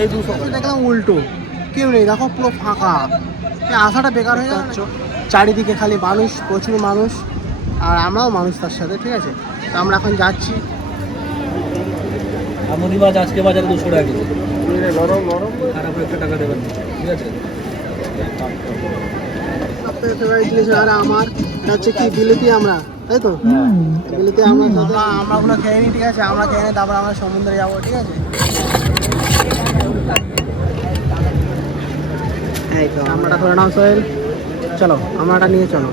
এই 200 দেখলাম উল্টো, কেউ নেই, দেখো পুরো ফাঁকা। আসাটা বেকার হয়ে যাচ্ছ, চারিদিকে খালি মানুষ, প্রচুর মানুষ, আর আমরাও মানুষ তার সাথে, ঠিক আছে। তো আমরা এখন যাচ্ছি। আমুদি মাছ আজকে বাজারে 200 টাকা কেজি। নরম নরম, খারাপ একটা টাকা দেবেন, ঠিক আছে। সবথেকে ফেভারিট জিনিস আর আমার এটা হচ্ছে কি, বিলিতি আমরা, তাই তো? বিলিতি আমরা ওগুলো খেয়ে নিই, ঠিক আছে। আমরা খেয়ে নিই, তারপর আমরা সমুদ্রে যাবো, ঠিক আছে। এই তো আমরাটা ধরে নাও সোহেল, চলো আমরাটা নিয়ে চলো।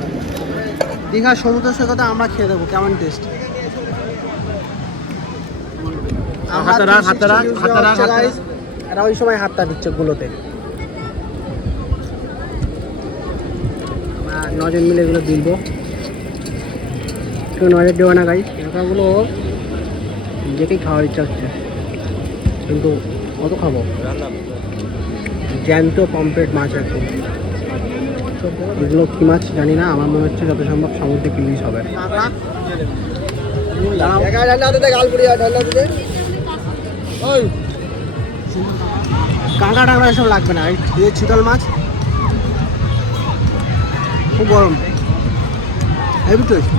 দীঘা সমুদ্র সৈকতে আমরা খেয়ে দেবো, কেমন টেস্ট। এরা ওই সময় হাতটা দিচ্ছে গুলোতে, নজন মিলে এগুলো দিলবো। কেউ নজর দেবো না গাইস, এলাকাগুলো নিজেকেই খাওয়ার ইচ্ছা হচ্ছে, কিন্তু কত খাবো। জ্যান্ত পমফ্রেট মাছ একদম, এগুলো কী মাছ জানি না, আমার মনে হচ্ছে যত সম্ভব সমুদ্রে ইলিশ হবে। কাঁকড়া টাকড়া এসব লাগবে না, এই চিতল মাছ খুব গরম, হেভি টেস্ট।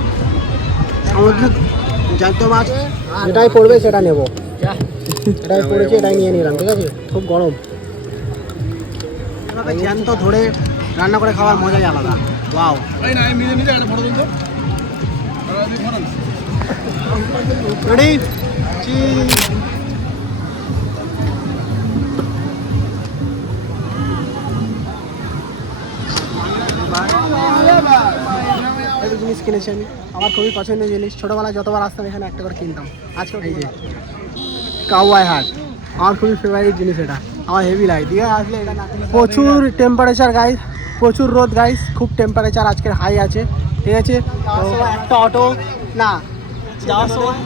সমুদ্রে জ্যান্ত মাছ যেটাই পড়বে সেটা নেবো, এটাই পড়েছে এটাই নিয়ে নিলাম, ঠিক আছে। খুব গরম, জ্যান্ত ধরে রান্না করে খাওয়ার মজাই আলাদা। ওয়াও, রেডি, জিনিস কিনেছি আমি, আমার খুবই পছন্দের জিনিস। ছোটোবেলায় যতবার আসতাম এখানে একটা করে কিনতাম। আজকে এই যে কাউবয় হাট, আমার খুবই ফেভারিট জিনিস এটা, আমার হেভি লাগে। দিয়ে আসলে এটা না, প্রচুর টেম্পারেচার গাইস, প্রচুর রোদ গাইস, খুব টেম্পারেচার আজকের হাই আছে, ঠিক আছে। একটা অটো না যাওয়ার সময়